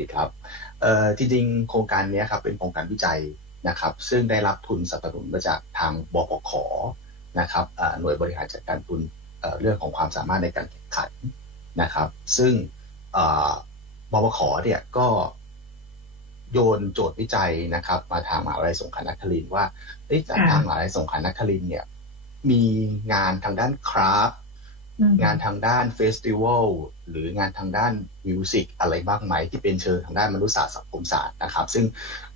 ดีครับเอ่อจริงๆโครงการนี้ครับเป็นโครงการวิจัยนะครับ ซึ่งได้รับทุนสนับสนุนมาจากทางบปขนะครับหน่วยบริหารจัดการทุนเรื่องของความสามารถในการแข่งขันนะครับ ซึ่งบปขเนี่ยก็โยนโจทย์วิจัยนะครับ มาทางมหาวิทยาลัยสงขลานครินทร์ว่าจากทางมหาวิทยาลัยสงขลานครินทร์เนี่ยมีงานทางด้านคราฟ งานทางด้านเฟสติวัลหรืองานทางด้านมิวสิกอะไรบ้างไหมที่เป็นเชิงทางด้านมนุษยศาสตร์สังคมศาสตร์นะครับ ซึ่ง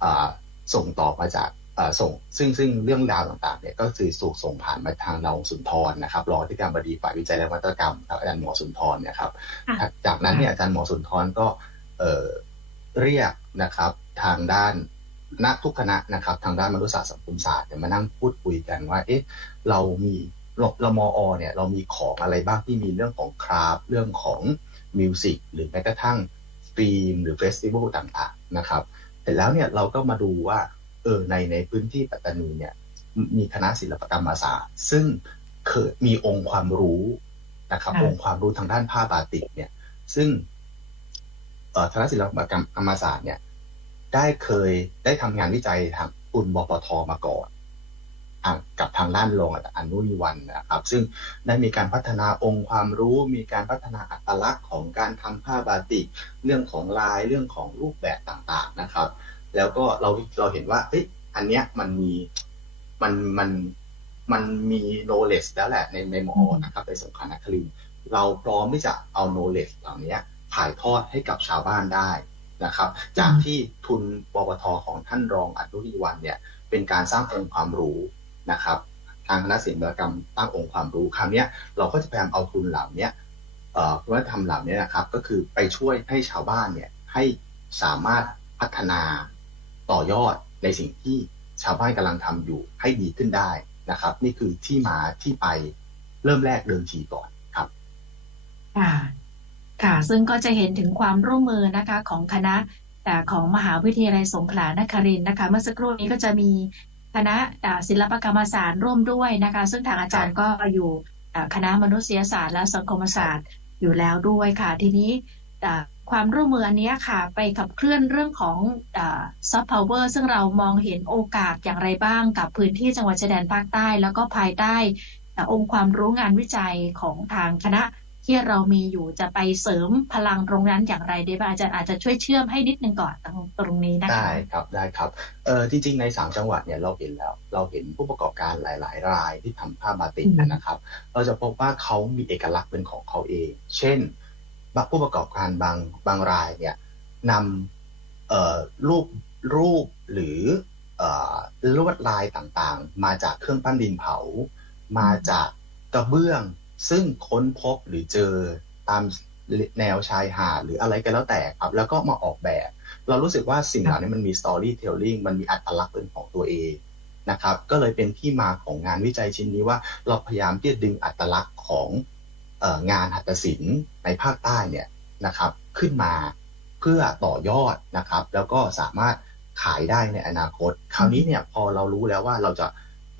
อ่าส่งต่อมาจากอ่าส่งซึ่งซึ่งเรื่องราวต่างๆเนี่ยก็คือส่งส่งผ่านมาทางเราสุนทรนะครับรองที่การบดีฝ่ายวิจัยและนวัตกรรมครับอาจารย์หมอสุนทรเนี่ยครับค่ะจากนั้นเนี่ยอาจารย์หมอสุนทรก็เอ่อเรียกนะครับทางด้านณทุกคณะนะครับ ทางด้านมนุษยศาสตร์สังคมศาสตร์เนี่ยมานั่งพูดคุยกันว่า เอ๊ะเรามี เราเรามอเนี่ยเรามีของอะไรบ้างที่มีเรื่องของคราฟต์เรื่องของมิวสิกหรือแม้กระทั่งฟิล์มหรือเฟสติวัลต่างๆนะครับ เสร็จแล้วเนี่ยเราก็มาดูว่าเออในในพื้นที่ปัตตานีเนี่ยมีคณะศิลปกรรมศาสตร์ ซึ่งเคยมีองค์ความรู้นะครับค่ะองค์ความรู้ทางด้านผ้าบาติกเนี่ย ซึ่งเอ่อคณะศิลปกรรมกรรมศาสตร์เนี่ย ได้เคยได้ทำงานวิจัยทางอุนบปทมาก่อนทาง กับทางด้านรงอานุนิวันนะครับ ซึ่งได้มีการพัฒนาองค์ความรู้ มีการพัฒนาอัตลักษณ์ของการทำผ้าบาติก เรื่องของลายเรื่องของรูปแบบต่างๆนะครับ แล้วก็เราเราเห็นว่าเอ้ยอันเนี้ยมันมีมันมันมันมี knowledge แล้วแหละในในมอนะครับในสงขลานครินเราพร้อมที่จะเอา knowledge เหล่านี้ถ่ายทอดให้กับชาวบ้านได้นะครับ จากที่ทุนปปทของท่านรองอนุทิวันเนี่ยเป็นการสร้างองค์ความรู้ นะครับ ทางคณะศิลปกรรมตั้งองค์ความรู้คราวนี้เราก็จะพยายามเอาทุนเหล่าเนี้ยเอ่อวัฒนธรรมเหล่านี้นะครับ ก็คือไปช่วยให้ชาวบ้านเนี่ยให้สามารถพัฒนาต่อยอดในสิ่งที่ชาวบ้านกำลังทำอยู่ให้ดีขึ้นได้นะครับ นี่คือที่มาที่ไปเริ่มแรกเดิมทีก่อนครับค่ะค่ะซึ่งก็จะเห็นถึงความร่วมมือนะคะของคณะแต่ของมหาวิทยาลัยสงขลานครินนะคะ เมื่อสักครู่นี้ก็จะมี คณะอ่าศิลปกรรมศาสตร์ร่วมด้วยนะคะ ซึ่งทางอาจารย์ก็อยู่อ่าคณะมนุษยศาสตร์และสังคมศาสตร์อยู่แล้วด้วยค่ะ ทีนี้อ่าความร่วมมืออันเนี้ยค่ะ ไปขับเคลื่อนเรื่องของซอฟต์พาวเวอร์ซึ่งเรามองเห็นโอกาสอย่างไรบ้างกับพื้นที่จังหวัดชายแดนภาคใต้ แล้วก็ภายใต้แต่องค์ความรู้งานวิจัยของทางคณะ ที่เรามีอยู่จะไปเสริมพลังตรงนั้นอย่างไรได้บ้างอาจารย์อาจจะช่วยเชื่อมให้นิดนึงก่อนตรงตรงนี้นะคะได้ครับได้ครับเออจริงๆในสามจังหวัดเนี่ยเราเห็นแล้ว เราเห็นผู้ประกอบการหลาย ๆ รายที่ทำผ้าบาติกอืมนะครับ เราจะพบว่าเขามีเอกลักษณ์เป็นของเขาเอง เช่นบผู้ประกอบการบางบางรายเนี่ยนำเอ่อรูปรูปหรือเอ่อลวดลายต่างๆ มาจากเครื่องปั้นดินเผา มาจากกระเบื้อง ซึ่งค้นพบหรือเจอตามแนวชายหาดหรืออะไรก็แล้วแต่ครับ แล้วก็มาออกแบบ เรารู้สึกว่าสิ่งเหล่านี้มันมี storytelling มันมีอัตลักษณ์เป็นของตัวเองนะครับ ก็เลยเป็นที่มาของงานวิจัยชิ้นนี้ว่าเราพยายามที่จะดึงอัตลักษณ์ของงานหัตถศิลป์ในภาคใต้เนี่ยนะครับ ขึ้นมาเพื่อต่อยอดนะครับ แล้วก็สามารถขายได้ในอนาคต คราวนี้เนี่ยพอเรารู้แล้วว่าเราจะ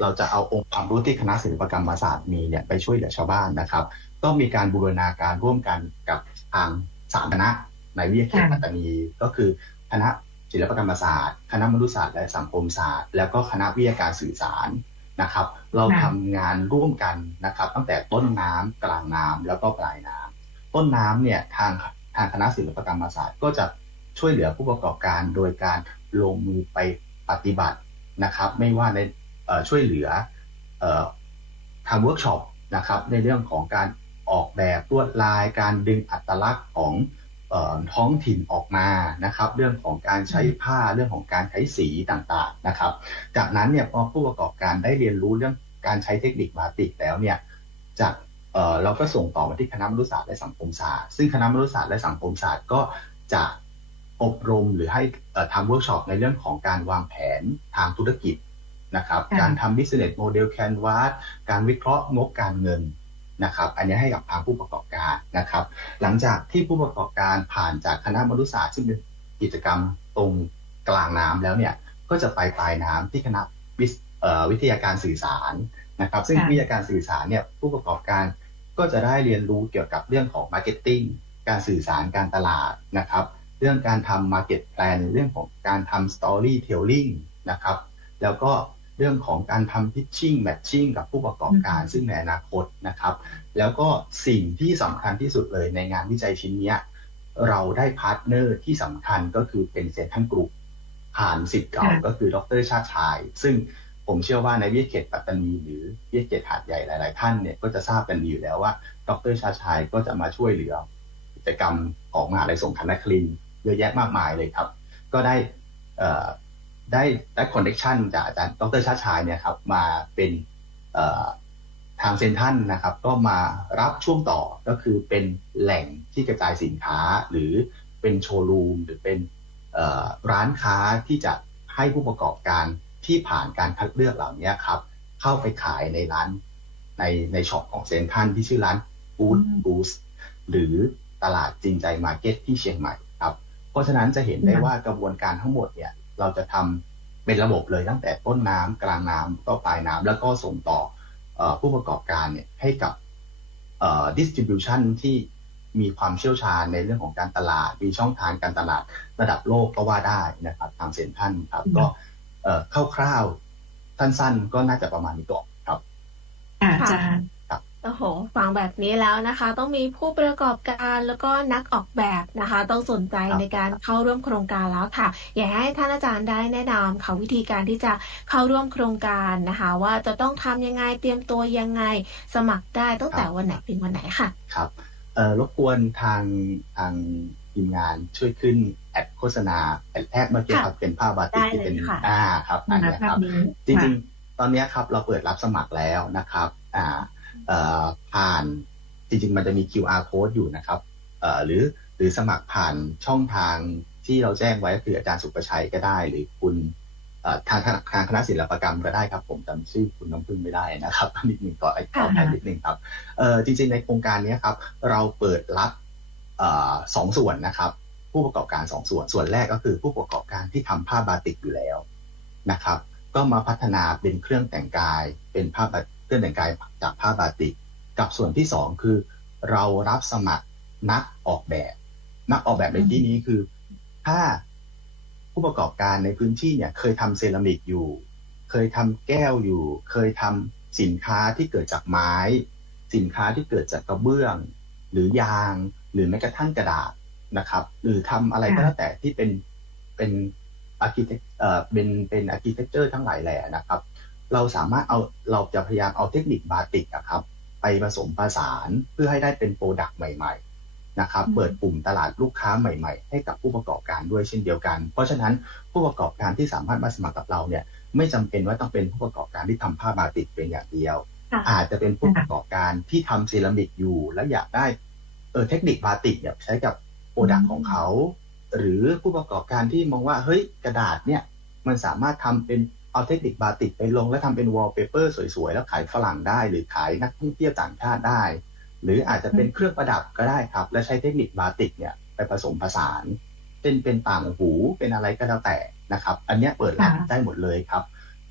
เราจะเอาองค์ความรู้ที่คณะศิลปกรรมศาสตร์มีเนี่ยไปช่วยเหลือชาวบ้านนะครับ ก็มีการบูรณาการร่วมกันกับทางสามคณะในวิทยาเขตปัตตานีก็คือคณะศิลปกรรมศาสตร์ คณะมนุษยศาสตร์และสังคมศาสตร์ แล้วก็คณะวิทยาการสื่อสารนะครับ เราค่ะทำงานร่วมกันนะครับ ตั้งแต่ต้นน้ำกลางน้ำแล้วก็ปลายน้ำต้นน้ำเนี่ยทางทางคณะศิลปกรรมศาสตร์ ก็จะช่วยเหลือผู้ประกอบการโดยการลงมือไปปฏิบัตินะครับ ไม่ว่าใน ช่วยเหลืออทำเวิร์กช็อปนะครับในเรื่องของการออกแบบลวดลายการดึงอัตลักษณ์ของออท้องถิ่นออกมานะครับ เรื่องของการใช้ผ้าเรื่องของการใช้สีต่างๆนะครับ จากนั้นเนี่ยพอผู้ประกอบการได้เรียนรู้เรื่องการใช้เทคนิคบาติกแล้วเนี่ยจากเเราก็ส่งต่อมาที่คณะมนุษยศาสตร์และสังคมศาสตร์ ซึ่งคณะมนุษยศาสตร์และสังคมศาสตร์ก็จะอบรมหรือให้ทำเวิร์กช็อปในเรื่องของการวางแผนทางธุรกิจ นะครับค่ะการทำ business model canvas การวิเคราะห์งบการเงินนะครับ อันนี้ให้กับทางผู้ประกอบการนะครับ หลังจากที่ผู้ประกอบการผ่านจากคณะมนุษยศาสตร์ซึ่งเป็นกิจกรรมตรงกลางน้ำแล้วเนี่ยก็จะไปปลายน้ำที่คณะวิศเอ่อวิทยาการสื่อสารนะครับ ซึ่งค่ะวิทยาการสื่อสารเนี่ยผู้ประกอบการก็จะได้เรียนรู้เกี่ยวกับเรื่องของมาร์เก็ตติ้งการสื่อสารการตลาดนะครับรื่องการทำ market plan เรื่องของการทำ storytelling นะครับ แล้วก็ เรื่องของการทำ pitching matching กับผู้ประกอบการอืมซึ่งในอนาคตนะครับ แล้วก็สิ่งที่สำคัญที่สุดเลยในงานวิจัยชิ้นเนี้ยเราได้พาร์ทเนอร์ที่สำคัญก็คือเป็นเซนทันกรุ๊ปผ่านสิทธิ์เก่าค่ะก็คือดรชาติชาย ซึ่งผมเชื่อว่าในวิทยาเขตปัตตานีหรือวิทยาเขตหาดใหญ่หลาย ๆ ท่านเนี่ยก็จะทราบกันดีอยู่แล้วว่า ดรชาติชายก็จะมาช่วยเหลือกิจกรรมของมหาลัยสงขลานครินทร์เยอะแยะมากมายเลยครับ ก็ได้เอ่อ ได้ได้คอนเนคชันจากอาจารย์ดรชาติชายเนี่ยครับมาเป็นเอ่อทางเซ็นทรัลนะครับ ก็มารับช่วงต่อก็คือเป็นแหล่งที่กระจายสินค้าหรือเป็นโชว์รูมหรือเป็นเอ่อร้านค้าที่จะให้ผู้ประกอบการที่ผ่านการคัดเลือกเหล่านี้ครับ เข้าไปขายในร้านในในช็อปของเซ็นทรัลที่ชื่อร้านกูดอืมบูสหรือตลาดจริงใจมาร์เก็ตที่เชียงใหม่ครับ เพราะฉะนั้นจะเห็นได้ค่ะว่ากระบวนการทั้งหมดเนี่ย เราจะทำเป็นระบบเลยตั้งแต่ต้นน้ำกลางน้ำก็ปลายน้ำแล้วก็ส่งต่ออผู้ประกอบการเนี่ยให้กับ distribution ที่มีความเชี่ยวชาญในเรื่องของการตลาด มีช่องทางการตลาดระดับโลกก็ว่าได้นะครับ ทางเซ็นทรัลครับ ก็คร่าวๆสั้นๆ ก็น่าจะประมาณนี้ก่อนครับอาจารย์ แบบนี้แล้วนะคะ ต้องมีผู้ประกอบการแล้วก็นักออกแบบนะคะ ต้องสนใจครับในการเข้าร่วมโครงการแล้วค่ะ อยากให้ท่านอาจารย์ได้แนะนำค่ะวิธีการที่จะเข้าร่วมโครงการนะคะ ว่าจะต้องทำยังไงเตรียมตัวยังไงสมัครได้ตั้งแต่วันไหนถึงวันไหนค่ะครับเอ่อรบกวนทางทางทีมงานช่วยขึ้นแอดโฆษณาแอดแอดเมื่อกี้ครับเป็นภาพบาติกได้ที่เลยเป็นค่ะอ่าครับอันนะเนี้ยภาคพรับนี้จริงๆ ตอนเนี้ยครับเราเปิดรับสมัครแล้วนะครับ อ่าเอ่อ ผ่านจริงๆ มันจะมี QR code อยู่นะครับเอ่อหรือหรือสมัครผ่านช่องทางที่เราแจ้งไว้ก็คืออาจารย์สุประชัยก็ได้ หรือคุณเอ่อทางทางทางคณะศิลปกรรมก็ได้ครับ ผมจำชื่อคุณน้ำพึ่งไม่ได้นะครับนิดหนึ่งก่อนไอ้ขอแทนนิดหนึ่งครับเอ่อจริงๆในโครงการเนี้ยครับเราเปิดรับเอ่อสองส่วนนะครับ ผู้ประกอบการสองส่วน ส่วนแรกก็คือผู้ประกอบการที่ทำผ้าบาติกอยู่แล้วนะครับ ก็มาพัฒนาเป็นเครื่องแต่งกายเป็นผ้าบาเค รื่องแต่งกายจากผ้าบาติก กับส่วนที่สองคือ เรารับสมัครนักออกแบบ นักออกแบบในที่นี้คือ ถ้าผู้ประกอบการในพื้นที่เนี่ย เคยทำเซรามิกอยู่ เคยทำแก้วอยู่ เคยทำสินค้าที่เกิดจากไม้ สินค้าที่เกิดจากกระเบื้อง หรือยาง หรือแม้กระทั่งกระดาษนะครับ หรือทำอะไรก็แล้วแต่ที่เป็นเป็นอาร์เคเต็กเอ่อเป็นเป็นอาร์เคเต็กเจอร์ทั้งหลายแหล่นะครับ เราสามารถเอาเราจะพยายามเอาเทคนิคบาติกอะครับ ไปผสมผสานเพื่อให้ได้เป็นโปรดักต์ใหม่ ๆ นะครับอืมเปิดปุ่มตลาดลูกค้าใหม่ ๆ ให้กับผู้ประกอบการด้วยเช่นเดียวกัน เพราะฉะนั้นผู้ประกอบการที่สามารถมาสมัครกับเราเนี่ยไม่จำเป็นว่าต้องเป็นผู้ประกอบการที่ทำผ้าบาติกเป็นอย่างเดียวค่ะอาจจะเป็นผู้ประกอบการที่ทำเซรามิกอยู่ แล้วอยากได้เออเทคนิคบาติกเนี่ยใช้กับโปรดักต์ของเขา หรือผู้ประกอบการที่มองว่าเฮ้ยกระดาษเนี่ยมันสามารถทำเป็น เอาเทคนิคบาติกไปลงแล้วทำเป็นวอลเปเปอร์สวยๆ แล้วขายฝรั่งได้ หรือขายนักท่องเที่ยวต่างชาติได้ หรืออาจจะเป็นเครื่องประดับก็ได้ครับ และใช้เทคนิคบาติกเนี่ยไปผสมผสานเป็นเป็นต่างหูเป็นอะไรก็แล้วแต่นะครับ อันเนี้ยเปิดรับค่ะได้หมดเลยครับ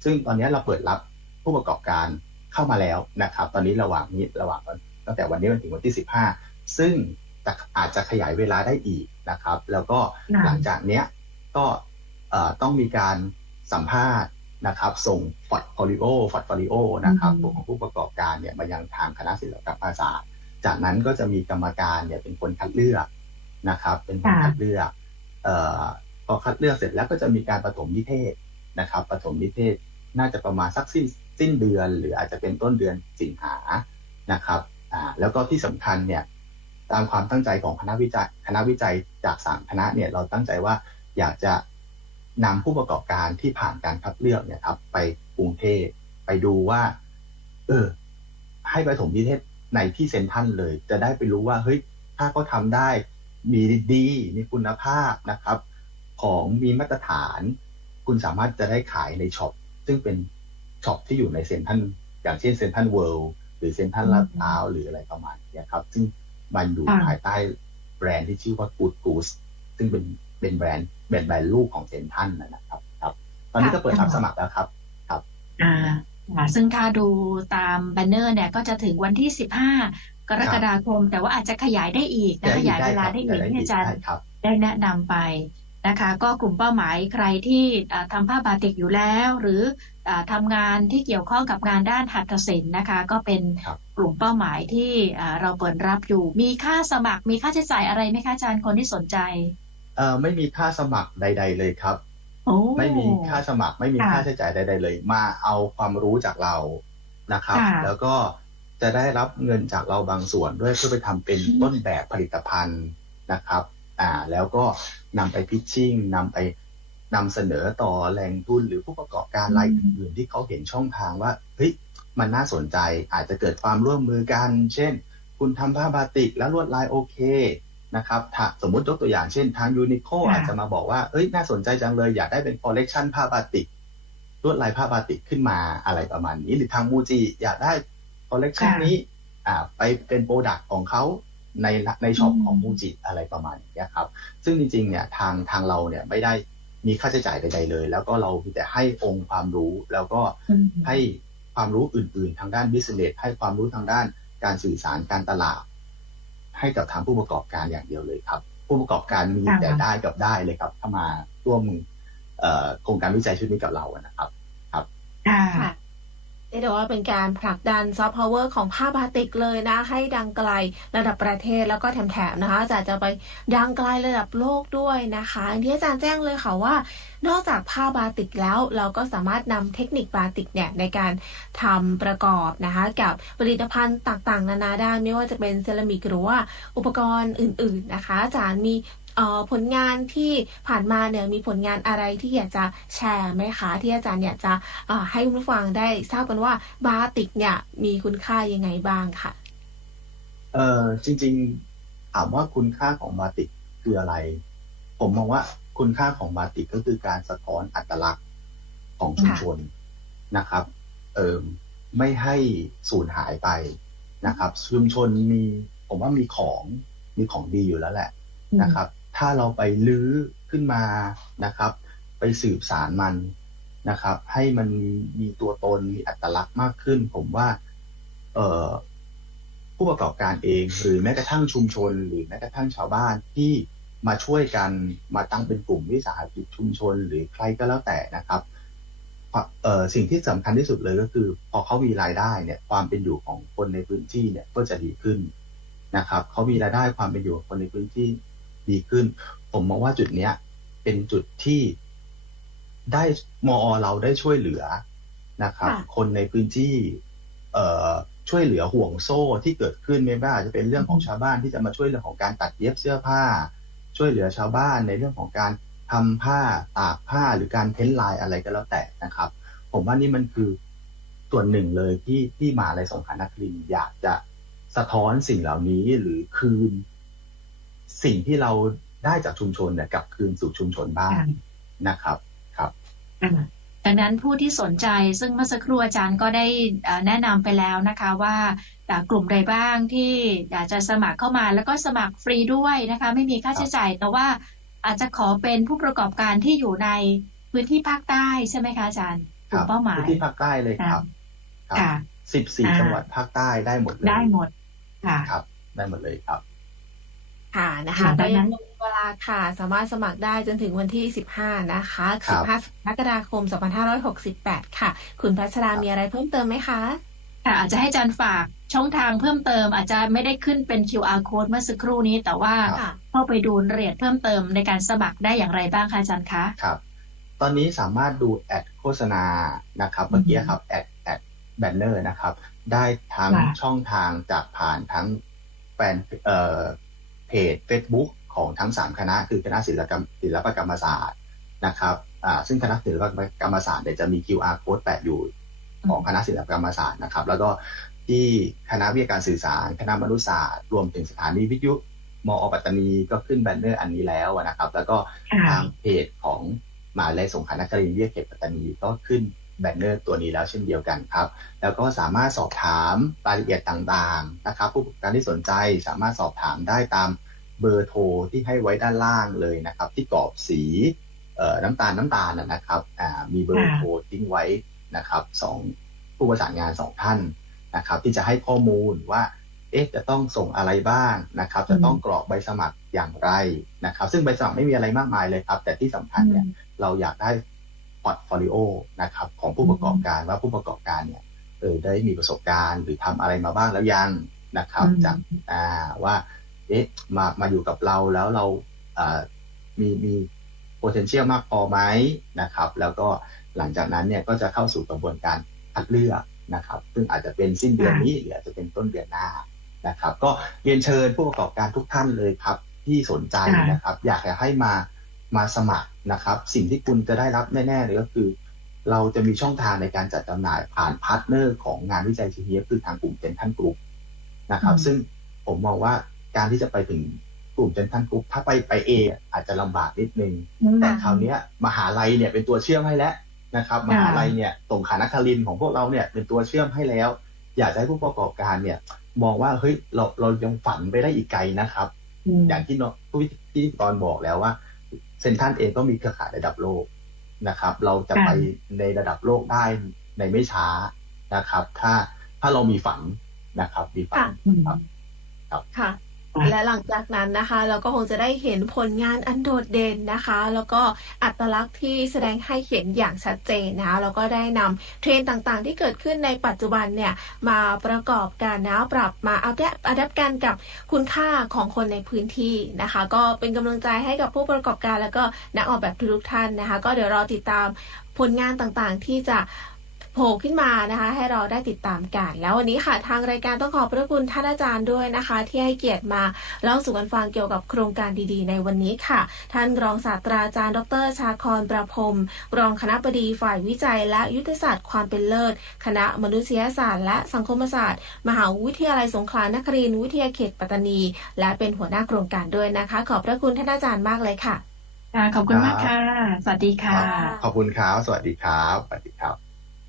ซึ่งตอนเนี้ยเราเปิดรับผู้ประกอบการเข้ามาแล้วนะครับ ตอนนี้ระหว่างนี้ระหว่างวันตั้งแต่วันนี้วันถึงวันที่ 15 ซึ่งจะอาจจะขยายเวลาได้อีกนะครับ แล้วก็ค่ะหลังจากเนี้ยก็เอ่อต้องมีการสัมภาษณ์ นะครับส่งฟอร์ดฟอลิโอฟอร์ดฟอลิโอนะครับอืมของผู้ประกอบการเนี่ยมายังทางคณะศิลปศาสตร์ จากนั้นก็จะมีกรรมการเนี่ยเป็นคนคัดเลือกนะครับ เป็นคนคัดเลือกเอ่อพอคัดเลือกเสร็จแล้วก็จะมีการปฐมนิเทศนะครับปฐมนิเทศน่าจะประมาณสักสิ้นสิ้นเดือน หรืออาจจะเป็นต้นเดือนสิงหานะครับอ่าแล้วก็ที่สำคัญเนี่ยตามความตั้งใจของคณะวิจัยคณะวิจัยจากสามคณะเนี่ยเราตั้งใจว่าอยากจะ นำผู้ประกอบการที่ผ่านการคัดเลือกเนี่ยครับ ไปกรุงเทพไปดูว่า เออ ให้ไปถมนิเทศในที่เซ็นทรัลเลย จะได้ไปรู้ว่าเฮ้ยถ้าเขาทำได้มีดีมีคุณภาพนะครับ ของมีมาตรฐาน คุณสามารถจะได้ขายในช็อปซึ่งเป็นช็อปที่อยู่ในเซ็นทรัลอย่างเช่นเซ็นทรัลเวิลด์หรือเซ็นทรัลลาดพร้าวหรืออะไรประมาณเนี้ยครับ ซึ่งมันอยู่ค่ะภายใต้แบรนด์ที่ชื่อว่า Good Goose ซึ่งเป็นเป็นแบรนด์แบรนด์แบรนด์ลูกของเซ็นทรัลนะครับ ครับ ตอนนี้ก็เปิดรับสมัครแล้วครับอ่าค่ะซึ่งถ้าดูตามแบนเนอร์เนี่ยก็จะถึงวันที่15กรกฎาคม แต่ว่าอาจจะขยายได้อีกนะขยายเวลาได้อีกที่อาจารย์ได้ครับได้แนะนำไปนะคะ ก็กลุ่มเป้าหมายใครที่อ่าทำผ้าบาติกอยู่แล้ว หรืออาทำงานที่เกี่ยวข้องกับงานด้านหัตถศิลป์นะคะ ก็เป็นครับกลุ่มเป้าหมายที่อ่าเราเปิดรับอยู่ มีค่าสมัครมีค่าใช้จ่ายอะไรไหมคะอาจารย์คนที่สนใจ เอ่อไม่มีค่าสมัครใด ๆ เลยครับ โอ้ ไม่มีค่าสมัครไม่มีค่ะค่าใช้จ่ายใด ๆ เลย มาเอาความรู้จากเรานะครับ ค่ะแล้วก็จะได้รับเงินจากเราบางส่วนด้วยเพื่อไปทำเป็นอืม ต้นแบบผลิตภัณฑ์นะครับ อ่า แล้วก็นำไปพิชชิ่งนำไปนำเสนอต่อแหล่งทุนหรือผู้ประกอบการรายอื่นๆที่เขาเห็นช่องทางว่าเฮ้ยมันน่าสนใจอาจจะเกิดความร่วมมือกัน เช่น คุณทำผ้าบาติกแล้วลวดลายโอเค นะครับถ้าสมมุติยกตัวอย่างเช่นทางยูนิโคค่ะอาจจะมาบอกว่าเอ้ยน่าสนใจจังเลยอยากได้เป็นคอลเลกชันผ้าบาติกลวดลายผ้าบาติกขึ้นมาอะไรประมาณนี้ หรือทางมูจิอยากได้คอลเลกชันค่ะนี้อ่าไปเป็นโปรดักต์ของเขาในในช็อปอืมของมูจิอะไรประมาณนี้ครับ ซึ่งจริงๆเนี่ยทางทางเราเนี่ยไม่ได้มีค่าใช้จ่ายใดๆเลย แล้วก็เรามีแต่ให้องค์ความรู้แล้วก็อืมให้ความรู้อื่นๆ ทางด้านบิสเนสให้ความรู้ทางด้านการสื่อสารการตลาด ให้กับทางผู้ประกอบการอย่างเดียวเลยครับ ผู้ประกอบการมีค่ะแต่ได้กับได้เลยครับ ถ้ามาร่วมเอ่อโครงการวิจัยชุดนี้กับเราอะนะครับค่ะค่ะ เรียกได้ว่าเป็นการผลักดันซอฟต์พาวเวอร์ของผ้าบาติกเลยนะ ให้ดังไกลระดับประเทศแล้วก็แถมๆนะคะอาจารย์จะไปดังไกลระดับโลกด้วยนะคะอย่างที่อาจารย์แจ้งเลยค่ะว่า นอกจากผ้าบาติกแล้วเราก็สามารถนำเทคนิคบาติกเนี่ยในการทำประกอบนะคะกับผลิตภัณฑ์ต่างๆ นานาได้ไม่ว่าจะเป็นเซรามิกหรือว่าอุปกรณ์อื่น ๆนะคะ อาจารย์มี ผลงานที่ผ่านมาเนี่ยมีผลงานอะไรที่อยากจะแชร์ไหมคะ ที่อาจารย์อยากจะเอ่อให้คุณผู้ฟังได้ทราบกันว่าบาติกเนี่ยมีคุณค่ายังไงบ้างค่ะเอ่อจริงๆถามว่าคุณค่าของบาติกคืออะไร ผมมองว่าคุณค่าของบาติกก็คือการสะท้อนอัตลักษณ์ของชุมชนนะครับเอ่อไม่ให้สูญหายไปนะครับ ชุมชนมีผมว่ามีของมีของดีอยู่แล้วแหละนะครับ ถ้าเราไปลื้อขึ้นมานะครับ ไปสืบสารมันนะครับ ให้มันมีตัวตนมีอัตลักษณ์มากขึ้น ผมว่า เผู้ประกอบการเอง หรือแม้กระทั่งชุมชน หรือแม้กระทั่งชาวบ้านที่มาช่วยกันมาตั้งเป็นกลุ่มวิสาหกิจชุมชน หรือใครก็แล้วแต่นะครับเออสิ่งที่สำคัญที่สุดเลยก็คือ พอเขามีรายได้เนี่ย ความเป็นอยู่ของคนในพื้นที่เนี่ยก็จะดีขึ้นนะครับเขามีรายได้ความเป็นอยู่ของคนในพื้นที่ ดีขึ้น ผมมองว่าจุดเนี้ย เป็นจุดที่ได้มอเราได้ช่วยเหลือนะครับค่ะคนในพื้นที่เอ่อช่วยเหลือห่วงโซ่ที่เกิดขึ้นไม่ว่าจะเป็นเรื่องของชาวบ้านที่จะมาช่วยเรื่องของการตัดเย็บเสื้อผ้า ช่วยเหลือชาวบ้านในเรื่องของการทำผ้าตากผ้าหรือการเพ้นลายอะไรก็แล้วแต่นะครับ ผมว่านี่มันคือส่วนหนึ่งเลยที่ที่มหาลัยสงขลานครินทร์อยากจะสะท้อนสิ่งเหล่านี้หรือคืน สิ่งที่เราได้จากชุมชนเนี่ยกลับคืนสู่ชุมชนบ้างค่ะนะครับครับอ่าดังนั้นผู้ที่สนใจซึ่งเมื่อสักครู่อาจารย์ก็ได้เอ่อแนะนำไปแล้วนะคะว่าอ่ากลุ่มใดบ้างที่อยากจะสมัครเข้ามาแล้วก็สมัครฟรีด้วยนะคะ ไม่มีค่าใช้จ่ายแต่ว่าอาจจะขอเป็นผู้ประกอบการที่อยู่ในพื้นที่ภาคใต้ใช่ไหมคะอาจารย์กคลุ่รัมบเป้าหมายพื้นที่ภาคใต้เลยครับครับค่ะสิบสี่อ่าจังหวัดภาคใต้ได้หมดเลยได้หมดค่ะครับได้หมดเลยครับ ค่ะนะคะค่ะดัก็งนั้ยังนมีเวลาค่ะ สามารถสมัครได้จนถึงวันที่ 15 นะคะครับ15กรกฎาคม 2568 ค่ะ คุณพัชรามีอะไรเพิ่มเติมไหมคะค่ะอาจจะให้อาจารย์ฝากช่องทางเพิ่มเติม อาจจะไม่ได้ขึ้นเป็น QR code เมื่อสักครู่นี้ แต่ว่าครับค่ะเข้าไปดูรายละเอียดเพิ่มเติมในการสมัครได้อย่างไรบ้างคะอาจารย์คะครับ ตอนนี้สามารถดูแอดโฆษณานะครับเมื่อกี้ครับแอดแอดแบนเนอร์นะครับ ได้ทั้งค่ะช่องทางจากผ่านทั้งแฟนเอ่อ เพจ Facebook ของทั้งสามคณะ คือคณะศิลปกรรมศิลปกรรมศาสตร์นะครับอ่าซึ่งคณะศิลปกรรมศาสตร์เนี่ยจะมี QR code แปะอยู่ของคณะศิลปกรรมศาสตร์นะครับ แล้วก็ที่คณะวิทยาการสื่อสาร คณะมนุษยศาสตร์รวมถึงสถานีวิทยุมอปัตตานีก็ขึ้นแบนเนอร์อันนี้แล้วนะครับ แล้วก็ค่ะทางเพจของมหาลัยสงขลานครินทร์วิทยาเขตปัตตานีก็ขึ้นแบนเนอร์ตัวนี้แล้วเช่นเดียวกันครับ แล้วก็สามารถสอบถามรายละเอียดต่างๆนะครับ ผู้ประกอบการที่สนใจสามารถสอบถามได้ตาม เบอร์โทรที่ให้ไว้ด้านล่างเลยนะครับ ที่กรอบสีเอ่อน้ำตาลน้ำตาลนะนะครับอ่ามีเบอร์โทรทิ้งไว้นะครับสองผู้ประสานงานสองท่านนะครับ ที่จะให้ข้อมูลว่า เอ๊ะจะต้องส่งอะไรบ้างนะครับ จะต้องกรอกใบสมัครอย่างไรนะครับ ซึ่งใบสมัครไม่มีอะไรมากมายเลยครับ แต่ที่สำคัญเนี่ยเราอยากได้พอร์ตโฟลิโอนะครับ ของผู้ประกอบการว่าผู้ประกอบการเนี่ยเออได้มีประสบการณ์หรือทำอะไรมาบ้างแล้วยังนะครับอืมจากอ่าว่า เอ๊ะมามาอยู่กับเราแล้วเราอ่ามีมี potential มากพอไหมนะครับ แล้วก็หลังจากนั้นเนี่ยก็จะเข้าสู่กระบวนการคัดเลือกนะครับ ซึ่งอาจจะเป็นสิ้นเดือนนี้หรืออาจจะเป็นต้นเดือนหน้านะครับ ก็เรียนเชิญผู้ประกอบการทุกท่านเลยครับ ที่สนใจนะครับ อยากจะให้มามาสมัครนะครับ สิ่งที่คุณจะได้รับแน่ๆเลยก็คือ เราจะมีช่องทางในการจัดจำหน่ายผ่านพาร์ทเนอร์ของงานวิจัยชิ้นนี้คือทางกลุ่มเจนทันกรุ๊ปนะครับอืมซึ่งผมมองว่า การที่จะไปถึงกลุ่มเจนทันกรุ๊ปถ้าไปไปเองอาจจะลำบากนิดนึง แต่คราวเนี้ยมหาลัยเนี่ยเป็นตัวเชื่อมให้แล้วนะครับ มหาลัยเนี่ยสงขลานครินทร์ของพวกเราเนี่ยเป็นตัวเชื่อมให้แล้ว อยากจะให้ผู้ประกอบการเนี่ย มองว่าเฮ้ยเราเรายังฝันไปได้อีกไกลนะครับมอย่างที่น้องผู้พิธีกรบอกแล้วว่าเซนทรันเองก็มีเครือข่ายระดับโลกนะครับ เราจะค่ะไปในระดับโลกได้ในไม่ช้านะครับ ถ้าถ้าเรามีฝันนะครับมีฝันอืมครับค่ะค่ะ และหลังจากนั้นนะคะ เราก็คงจะได้เห็นผลงานอันโดดเด่นนะคะ แล้วก็อัตลักษณ์ที่แสดงให้เห็นอย่างชัดเจนนะแล้วก็ได้นำเทรนต่างๆ ที่เกิดขึ้นในปัจจุบันเนี่ยมาประกอบกันนะปรับมาอัปเดตอัดกันกับคุณค่าของคนในพื้นที่นะคะ ก็เป็นกำลังใจให้กับผู้ประกอบการแล้วก็นักออกแบบทุกท่านนะคะ ก็เดี๋ยวรอติดตามผลงานต่างๆ ที่จะ โผล่ขึ้นมานะคะ ให้เราได้ติดตามกัน แล้ววันนี้ค่ะทางรายการต้องขอบพระคุณท่านอาจารย์ด้วยนะคะ ที่ให้เกียรติมาเล่าสู่กันฟังเกี่ยวกับโครงการดีๆ ในวันนี้ค่ะ ท่านรองศาสตราจารย์ ดร ชาครประพรมรองคณะบดีฝ่ายวิจัย และยุทธศาสตร์ความเป็นเลิศ คณะมนุษยศาสตร์ และสังคมศาสตร์ มหาวิทยาลัยสงขลานครินทร์วิทยาเขตปัตตานี และเป็นหัวหน้าโครงการด้วยนะคะ ขอบพระคุณท่านอาจารย์มากเลยค่ะ ค่ะ ขอบคุณมากค่ะ สวัสดีค่ะ ขอบคุณครับ สวัสดีครับ สวัสดีครับ